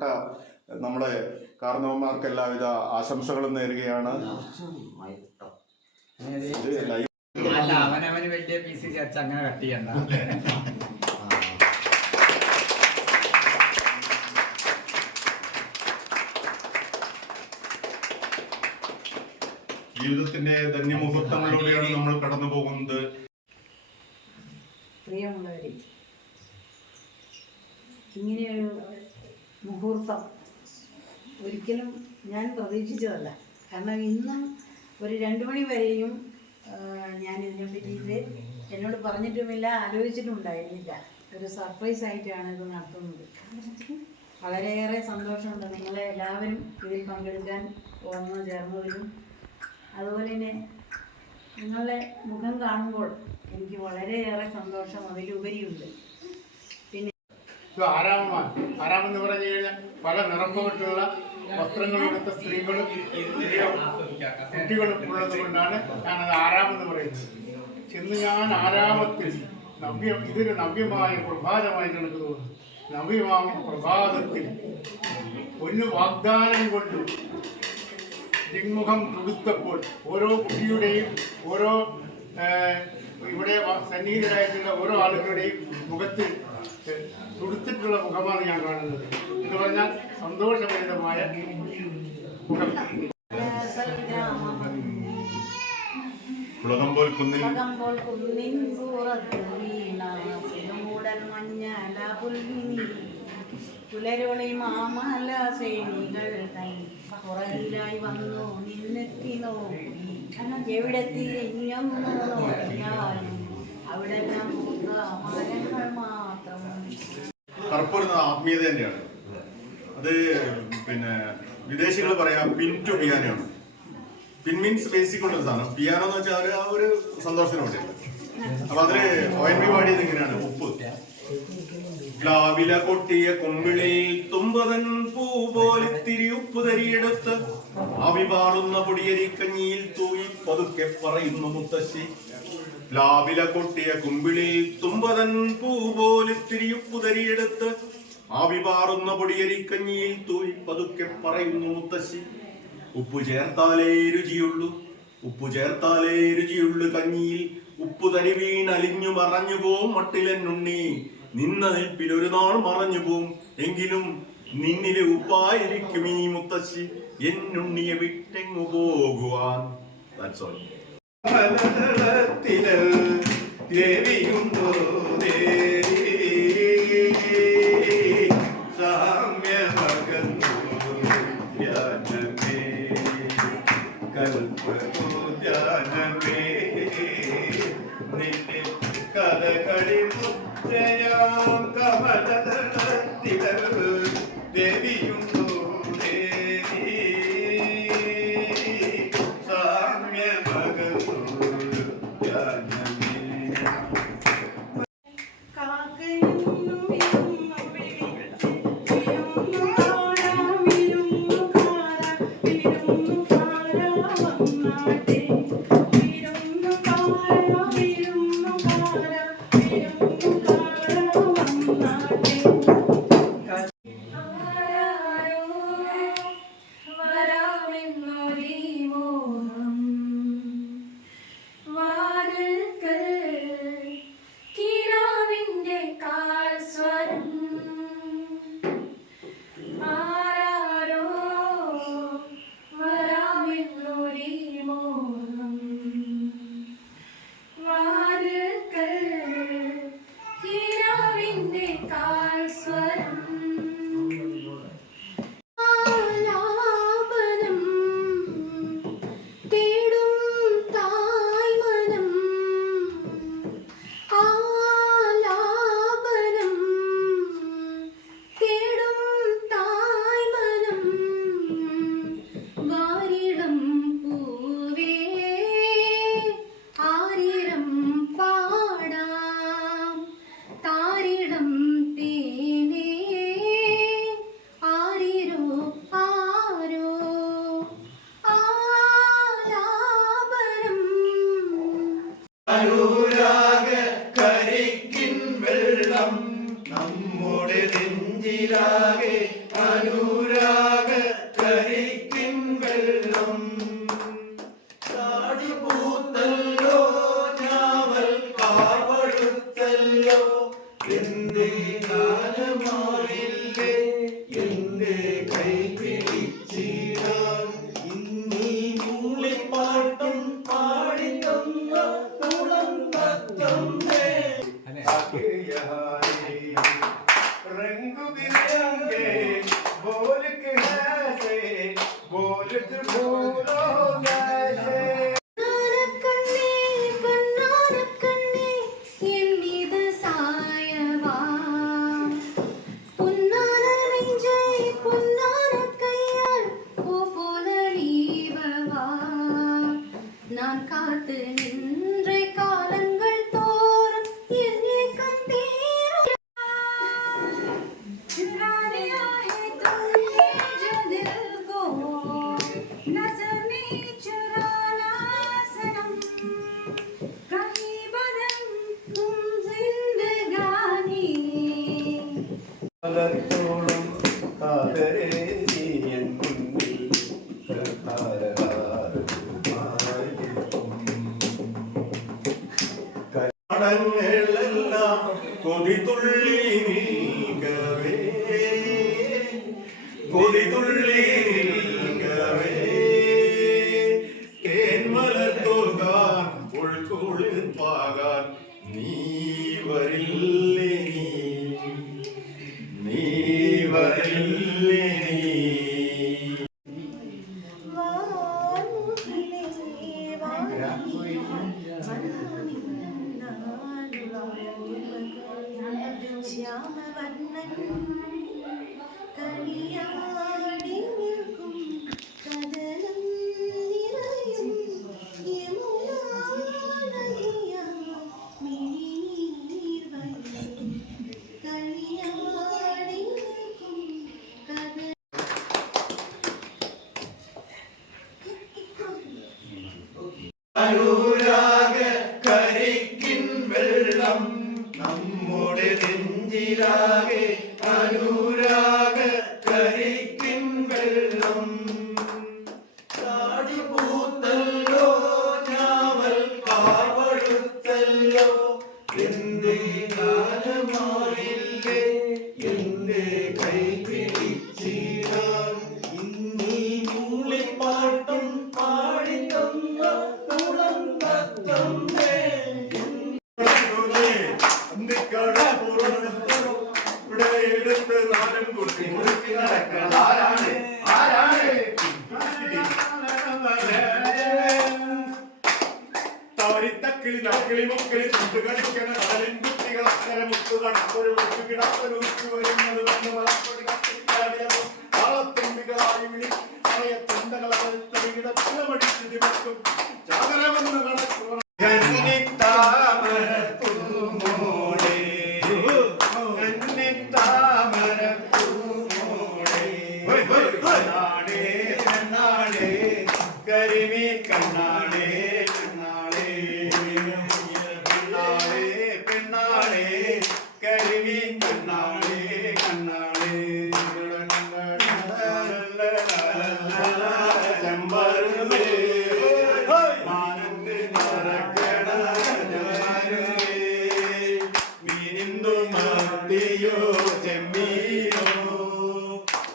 ബഹുമാനപ്പെട്ട നമ്മുടെ കാരണവന്മാർക്ക് എല്ലാവിധ ആശംസകളും നേരുകയാണ്. അവനവന് വലിയ പീസ് ചേർച്ച് അങ്ങനെ കട്ട് ചെയ്യണ്ട. ജീവിതത്തിന്റെ ധന്യമുഹൂർത്തങ്ങളിലൂടെയാണ് നമ്മൾ കടന്നു പോകുന്നത്. പ്രിയമുള്ളവരെ, ഇങ്ങനെയൊരു മുഹൂർത്തം ഒരിക്കലും ഞാൻ പ്രതീക്ഷിച്ചതല്ല. കാരണം ഇന്നും ഒരു 2 മണി വരെയും ഞാൻ ഇതിനെപ്പറ്റിയിട്ട് എന്നോട് പറഞ്ഞിട്ടുമില്ല, ആലോചിച്ചിട്ടുണ്ടായിരുന്നില്ല. ഒരു സർപ്രൈസ് ആയിട്ടാണ് ഇത് നടത്തുന്നത്. വളരെയേറെ സന്തോഷമുണ്ട് നിങ്ങളെ എല്ലാവരും ഇതിൽ പങ്കെടുക്കാൻ വന്നു ചേർന്നതിലും. അതുപോലെ തന്നെ നിങ്ങളുടെ മുഖം കാണുമ്പോൾ എനിക്ക് വളരെയേറെ സന്തോഷം അതിലുപരിയുണ്ട്. പിന്നെ ആരാമെന്ന് പറഞ്ഞു കഴിഞ്ഞാൽ പല നിറപ്പുകൊണ്ടുള്ള വസ്ത്രങ്ങളെടുത്ത സ്ത്രീകളും കുട്ടികളും ഉള്ളത് കൊണ്ടാണ് ഞാനത് ആരാമെന്ന് പറയുന്നത്. ഇന്ന് ഞാൻ ആരാമത്തിൽ ഇതൊരു നവ്യമായ പ്രഭാതമായി എനിക്ക് തോന്നുന്നു. നവ്യമായ പ്രഭാതത്തിൽ ഒരു വാഗ്ദാനം കൊണ്ട് ദിങ്മുഖം തുടുത്തപ്പോൾ ഓരോ കുട്ടിയുടെയും ഓരോ ഇവിടെ സന്നിഹിതരായിട്ടുള്ള ഓരോ ആളുകളുടെയും മുഖത്തിൽ തുടുത്തിട്ടുള്ള മുഖമാണ് ഞാൻ കാണുന്നത്. എന്ന് പറഞ്ഞാൽ സന്തോഷഭരിതമായ മുഖം. പുലരൊളി മാമല ശ്രേണികൾ പുറകിലായി വന്നു നിന്നെത്തി നോക്കി എവിടെ തിരിഞ്ഞൊന്നു നോക്കിയാലും അവിടെ മരങ്ങൾ മാത്രം. കറുപ്പൊരു ആത്മീയത തന്നെയാണ് അത്. പിന്നെ വിദേശികൾ പറയാം പിൻ ടു പിയാനോ ആണ്. പിൻ മീൻസ് ബേസിക് ഉള്ള സാധനം. പിയാനോ എന്ന് വെച്ചാൽ ആ ഒരു സന്തോഷത്തിന് വേണ്ടിയാണ്. അപ്പൊ അതില് ONV പാടിയത് ഇങ്ങനെയാണ്: ഉപ്പ് പ്ലാവില കൊട്ടിയ കൊമ്പിളിൽ തുമ്പതൻ പൂ പോലിത്തിരി ഉപ്പ് തരിയെടുത്ത് ആവിപാറുന്ന പൊടിയരിക്കഞ്ഞിയിൽ തൂയി പതുക്കെ പറയുന്നു മുത്തശ്ശി. പ്ലാവില കൊട്ടിയ കുമ്പിളിൽ തുമ്പതൻ പൂ പോലിത്തിരി ഉപ്പ് തരിയെടുത്ത് ആവിപാറുന്ന പൊടിയരിക്കഞ്ഞിയിൽ തൂയി പതുക്കെ പറയുന്നു മുത്തശ്ശി. ഉപ്പു ചേർത്താലേ രുചിയുള്ളൂ, ഉപ്പു ചേർത്താലേ രുചിയുള്ളു കഞ്ഞിയിൽ ഉപ്പു തരി വീണലിഞ്ഞു മറഞ്ഞു പോവും മട്ടിലെന്നുണ്ണി. നിന്ന നിൽപ്പിൽ ഒരു നാൾ മറഞ്ഞു പോവും, എങ്കിലും നിന്നിലെ ഉപ്പായിരിക്കും ഈ മുത്തശ്ശി എന്നുണ്ണിയെ വിട്ടെങ്ങു പോകുവാൻ. That's all. കഥകളി മുദ്രയാം കമലദളത്തിലൽ ദേവിയുണ്ടോ ദേവി സാമ്യമകന്നു ജാനമേ. അനുരാഗ കരിക്കിൻ വെള്ളം നമ്മുടെ നെഞ്ചിലാകെ അനു കാലത്തോളം കാതരേ നീ എൻ മുന്നിൽ കടങ്ങളെല്ലാം കൊതിതുള്ളി നീങ്ങവേ കൊതിതുള്ളി നീങ്ങവേ തേന്മലർ തോൽക്കാൻ ഉൾക്കൊള്ളിപ്പാകാൻ നീ വരില്ലേ നീ വരില്ലേ ശ്യാമവർണ്ണൻ കളിയാടി നിൽക്കും കടലും നിറയും മിഴിനീർ വഴി കളിയാടി നിൽക്കും കടൽ അനുരാഗ കരിക്കിൻ വെള്ളം നമ്മുടെ നെഞ്ചിലാകെ അനുരാഗ കരിക്കിൻ വെള്ളം കാടുപൂത്തല്ലോ ഞാവൽ കാവടുത്തല്ലോ എന്റെ കാലമായില്ലേ എന്റെ കൈ പിടിച്ചിടാൻ ഇന്നീ മൂളിപ്പാട്ടും പാടിത്തന്ന കുളം തത്തമ്മേ ഇവിടെ എടുത്ത് നാലും കുട്ടി മുറുക്കി നടക്കണം ആരാണ് ആരാണ് തവരിത്തക്കിളി നക്കിളി മുക്കിളി തൊട്ട് കളിക്കണ കടലിൻ കുട്ടികൾ അക്കരെ മുത്തു കടത്തൊരു മുക്ക് കിടത്തൊരു ഉച്ചു വരുന്നത് വന്ന് വളപ്പൊടി കത്തിക്കാടിയതും താളത്തുമ്പികളായി വിളി തൊണ്ടകളെ കിടപ്പടിച്ച് ദിവസം ചാകരമെന്ന് കണക്കുവാൻ കരിമീ കണ്ണാടേ കണ്ണാടേ പെണ്ണാടേ പെണ്ണാടേ കരിമീ കണ്ണാടേ കണ്ണാടേ ചെമ്പരുമേ മാനത്ത് നടക്കണ മീനിന്തു മത്തിയോ ചെമ്മീനോ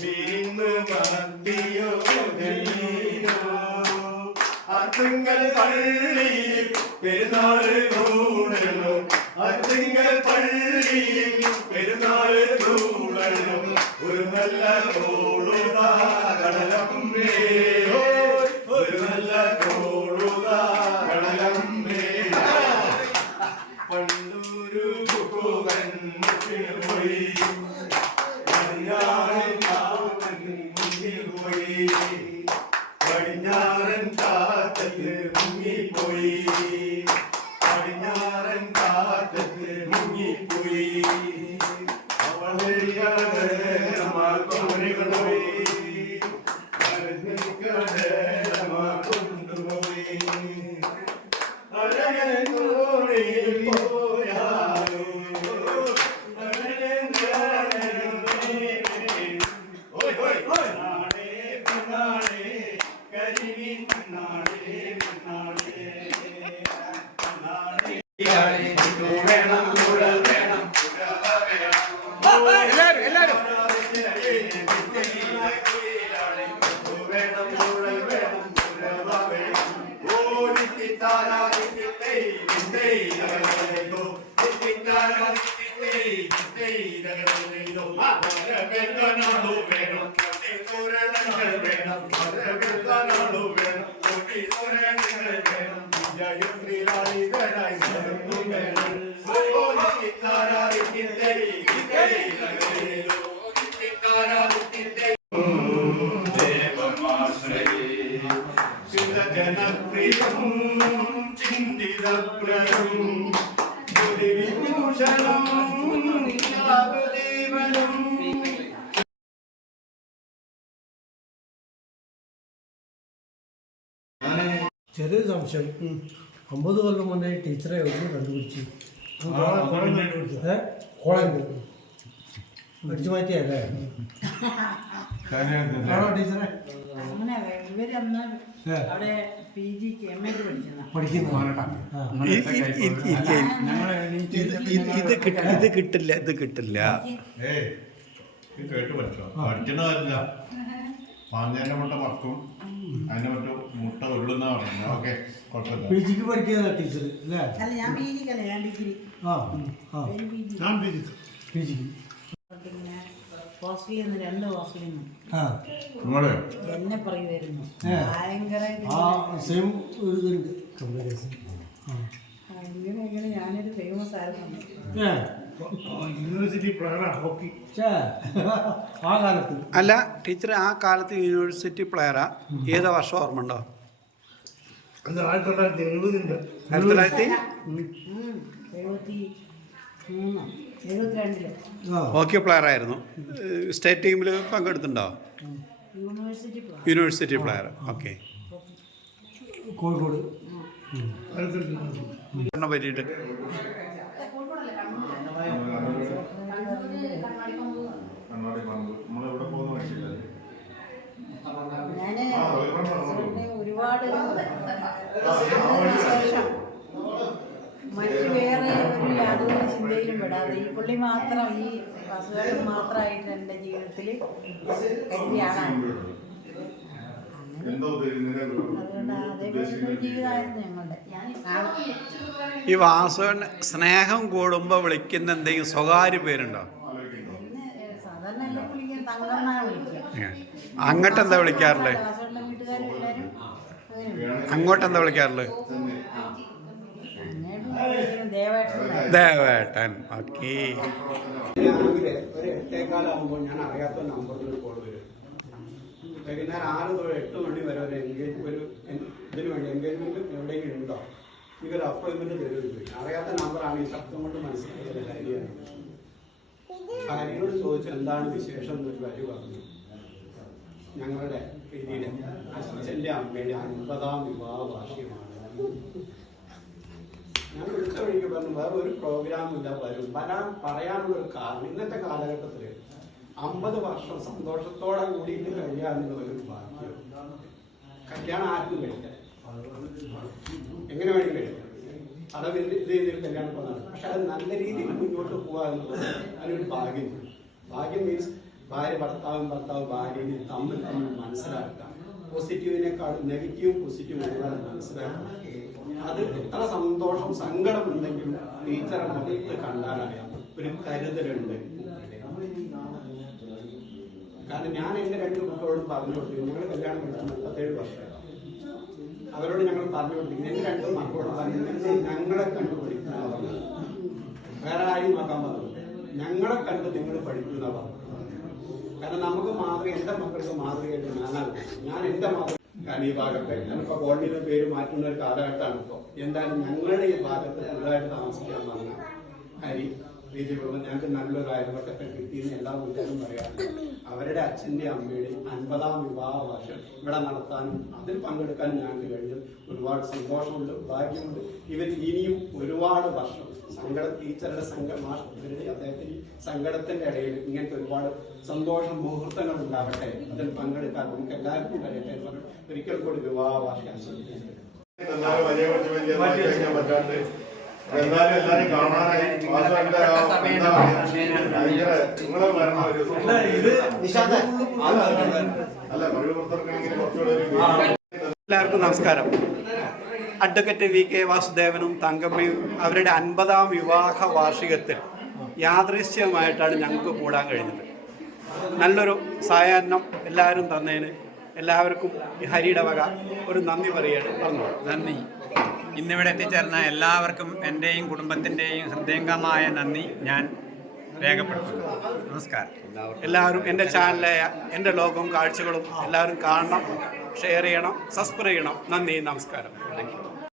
മീനിന്നു മത്തിയോ ചെമ്മീനോ അത്തിങ്കൽ പള്ളിയിൽ പെരുന്നാള് കൂടലോ അത്തിങ്കൽ പള്ളിയിൽ പെരുന്നാള് കൂടലോ ഒരു നല്ല കോളുതാ കടലമ്മേ ഒരു നല്ല കോളുതാ കടലമ്മേ പണ്ടൂരു പൂവൻ പോയി പോയി പടിഞ്ഞാറൻ കാറ്റത്ത് മുങ്ങിപ്പോയി പടിഞ്ഞാറൻ കാറ്റത്ത് മുങ്ങിപ്പോയി കൊണ്ടുപോയി അരങ്ങോടിയിൽ പോയാലോ ജനപ്രിയം ചിന്തിതപ്രയം വിഭൂഷണം ജീവനം ചെറിയൊരു സംശയം 50 കൊല്ലം മുന്നേ ടീച്ചറെ എവിടെ കണ്ടുപിടിച്ചു കോളേജ് അടിച്ചു മാറ്റിയല്ലേ ആണോ ടീച്ചറെ അങ്ങനെ ഇവരന്ന് അവിടെ PGക്ക് MA പഠിക്കുന്നു ഇത് കിട്ടില്ല കേട്ട് പഠിച്ചോ പഠിക്കണമല്ല പാഞ്ഞേന്റെ മുട്ട മറക്കും അതിന്റെ മുട്ട ഉള്ളുന്ന പറയുന്നത് ഓക്കെ കുഴപ്പമില്ല PGക്ക് പഠിക്കുന്ന ടീച്ചർ അല്ലേ അല്ല ഞാൻ PGക്കല്ല ഞാൻ ഡിഗ്രി PGക്ക് പിന്നെ ഹോസ്റ്റലിൽ നിന്ന് 2 ഹോസ്റ്റലിൽ നിന്ന് നിങ്ങള് എന്നെ പറയുമായിരുന്നു ഭയങ്കര സെയിം ഒരു ഇതുണ്ട് കമ്മ്യൂണിക്കേഷൻ ഇങ്ങനെ ഞാനൊരു ഫേമസ് ആയിരുന്നു യൂണിവേഴ്സിറ്റി പ്ലെയറാ ഹോക്കി. ആ കാലത്ത് അല്ല ടീച്ചർ ആ കാലത്ത് യൂണിവേഴ്സിറ്റി പ്ലെയറാ ഏതാ വർഷം ഓർമ്മ ഉണ്ടോ? 1970 1972 ഹോക്കി പ്ലെയർ ആയിരുന്നു. സ്റ്റേറ്റ് ടീമിൽ പങ്കെടുത്തിട്ടുണ്ടോ? University player. ഓക്കെ. കോഴിക്കോട് പറ്റിയിട്ട് നമ്മളിവിടെ പോകുന്ന വഴിയില്ല ഞാൻ ഒരുപാട് ശേഷം മറ്റു വേറെ ഒരു യാതൊരു ചിന്തയിലും പെടാതെ ഈ പുള്ളി മാത്രം ഈ വാസുദേവൻ മാത്രമായിട്ട് എൻ്റെ ജീവിതത്തിൽ കരുതിയ ആളാണ്. അതുകൊണ്ട് അതേപോലെ ജീവിതമായിരുന്നു ഞങ്ങളുടെ. ഈ വാസുവൻ സ്നേഹം കൂടുമ്പോൾ വിളിക്കുന്ന എന്തെങ്കിലും സ്വകാര്യ പേരുണ്ടോ? സാധാരണ എല്ലാം വിളിക്കാൻ തങ്കണ്ണാണ് വിളിക്കുക. അങ്ങോട്ട് എന്താ വിളിക്കാറുള്ളത്? വാസുവിൻ്റെ വീട്ടുകാരെല്ലാവരും അങ്ങോട്ട് എന്താ വിളിക്കാറുള്ളത്? ദേവേട്ടൻ. ഓക്കെ. രാവിലെ ഒരു 8:15 ഞാൻ അറിയാത്ത നമ്പറിൽ ഒരു കോൾ വരും. വൈകുന്നേരം 6 മുതൽ 8 മണി വരെ ഒരു ഇതിന് വേണ്ടി എൻഗേജ്മെന്റ് എവിടെയെങ്കിലും ഉണ്ടോ, എനിക്കൊരു അപ്പോയിന്റ്മെന്റ് തരുമെന്ന് ചോദിക്കും. അറിയാത്ത നമ്പറാണ്. ഈ ശബ്ദം കൊണ്ട് മനസ്സിലാക്കിയത് ഹരിയാണ്. ഹരിയോട് ചോദിച്ചു എന്താണ് വിശേഷം എന്നൊരു കാര്യം പറഞ്ഞു. ഞങ്ങളുടെ പിന്നീട് അച്ഛൻ്റെ അമ്മയുടെ 50ാം വിവാഹ വാർഷികമാണ്. ഞാൻ വിളിച്ച വഴിക്ക് പറഞ്ഞു വേറെ ഒരു പ്രോഗ്രാമില്ല, വരും പറയാനുള്ള ഒരു കാരണം ഇന്നത്തെ കാലഘട്ടത്തിൽ 50 വർഷം സന്തോഷത്തോടെ കൂടിയിട്ട് കഴിയാനുള്ള ഒരു ഭാഗ്യം. കല്യാണം ആർക്കും കഴിക്കാം, എങ്ങനെ വേണമെങ്കിൽ കഴിക്കാം. അളവ് രീതിയിൽ കല്യാണം പോകുന്നതാണ്. പക്ഷെ അത് നല്ല രീതിയിൽ മുന്നോട്ട് പോകുക എന്നുള്ളത് അതിനൊരു ഭാഗ്യം. ഭാഗ്യം മീൻസ് ഭാര്യ ഭർത്താവും ഭാര്യയും തമ്മിൽ മനസ്സിലാക്കുക. പോസിറ്റീവിനേക്കാളും നെഗറ്റീവും പോസിറ്റീവും ഒരുപാട് മനസ്സിലാക്കുക. അത് എത്ര സന്തോഷം സങ്കടമുണ്ടെങ്കിലും ടീച്ചറെ മുഖത്ത് കണ്ടാലറിയാം ഒരു കരുതലുണ്ട്. കാരണം ഞാൻ എൻ്റെ 2 കുട്ടികളോടും പറഞ്ഞു കൊടുത്തു. ഞങ്ങൾ കല്യാണം കഴിച്ചു 37 വർഷം. അവരോട് ഞങ്ങൾ പറഞ്ഞു കൊടുത്തിരിക്കുന്നത് എൻ്റെ 2 മക്കളോട് പറഞ്ഞു ഞങ്ങളെ കണ്ടുപിടിക്കുന്ന പറഞ്ഞു, വേറെ ആരും നോക്കാൻ പറഞ്ഞു, ഞങ്ങളെ കണ്ട് നിങ്ങൾ പഠിക്കുന്ന പറഞ്ഞു. കാരണം നമുക്ക് മാതൃക, എൻ്റെ മക്കൾക്ക് മാതൃകയായിട്ട് ഞാനാണ്. ഞാൻ എൻ്റെ മാതൃക കാരണം ഈ ഭാഗത്ത് ഞാനിപ്പോൾ കോളനിയുടെ പേര് മാറ്റുന്ന ഒരു കാലഘട്ടമാണ്. ഇപ്പോൾ എന്തായാലും ഞങ്ങളുടെ ഈ ഭാഗത്ത് പുതുതായിട്ട് താമസിക്കാൻ വന്ന ഹരി ബിജെപി ഞങ്ങൾക്ക് നല്ലൊരു അയൽവക്കത്തെ കിട്ടിയെന്ന് എല്ലാ വീട്ടുകാരും പറയാറുണ്ട്. അവരുടെ അച്ഛൻ്റെ അമ്മയുടെയും 50ാം വിവാഹ വർഷം ഇവിടെ നടത്താനും അതിൽ പങ്കെടുക്കാനും ഞങ്ങൾക്ക് കഴിഞ്ഞത് ഒരുപാട് സന്തോഷമുണ്ട്, ഭാഗ്യമുണ്ട്. ഇവർ ഇനിയും ഒരുപാട് വർഷം ടീച്ചറുടെ മാഷരുടെ അദ്ദേഹത്തിന് സങ്കടത്തിന്റെ ഇടയിൽ ഇങ്ങനത്തെ ഒരുപാട് സന്തോഷ മുഹൂർത്തങ്ങൾ ഉണ്ടാവട്ടെ, അതിൽ പങ്കെടുക്കാൻ നമുക്ക് എല്ലാവർക്കും കഴിയട്ടെ എന്ന് പറഞ്ഞു ഒരിക്കൽ കൂടി വിവാഹ വാർഷികം ആശംസിക്കുന്നു. എന്നാലും എല്ലാരും കാണാനായി നിങ്ങളെ വരണം. എല്ലാവർക്കും നമസ്കാരം. അഡ്വക്കേറ്റ് VK വാസുദേവനും തങ്കമ്മയും അവരുടെ 50ാം വിവാഹ വാർഷികത്തിൽ യാദൃശ്യമായിട്ടാണ് ഞങ്ങൾക്ക് കൂടാൻ കഴിഞ്ഞത്. നല്ലൊരു സായാഹ്നം എല്ലാവരും തന്നതിന് എല്ലാവർക്കും ഈ ഹരിയുടെ വക ഒരു നന്ദി പറയുകയാണ്. പറഞ്ഞു നന്ദി. ഇന്നിവിടെ എത്തിച്ചേർന്ന എല്ലാവർക്കും എൻ്റെയും കുടുംബത്തിൻ്റെയും ഹൃദയംഗമായ നന്ദി ഞാൻ രേഖപ്പെടുത്തുന്നു. നമസ്കാരം. എല്ലാവരും എൻ്റെ ചാനലായ എൻ്റെ ലോകവും കാഴ്ചകളും എല്ലാവരും കാണണം, ഷെയർ ചെയ്യണം, സബ്സ്ക്രൈബ് ചെയ്യണം. നന്ദി, നമസ്കാരം.